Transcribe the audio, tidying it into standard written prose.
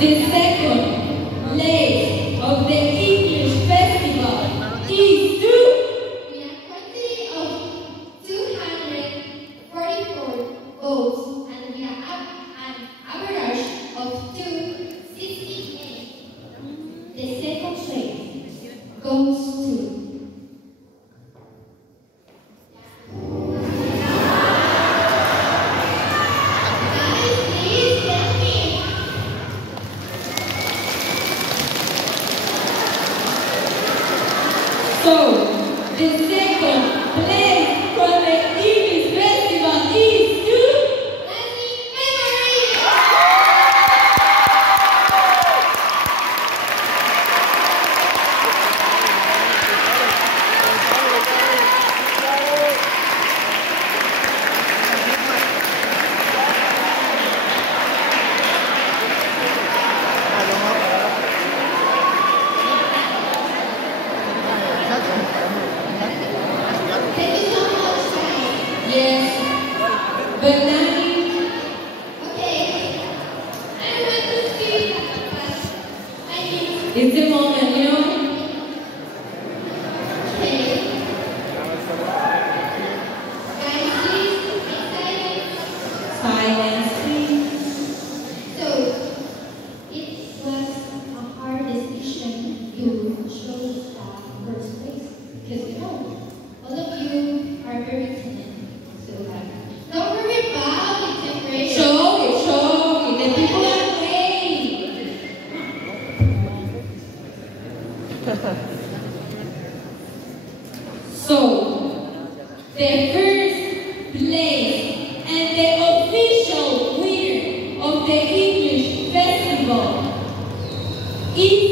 The second place of the English Festival is to... With a quantity of 244 votes and we are up an average of 268. The second place goes to... Guys, please let me. So, the second place from the English Festival is to... Lasting memory. Thank you so much, guys. Yes, but Nani, Okay, I want to speak, but I need. it's the moment, you know? Okay. Guys, please be silent. Silence, please. So, it was a hard decision to choose the first place because you know, all of you are very talented. So, don't worry about the temperature. Show it, the people are waiting. So, the first place and the official winner of the English Festival is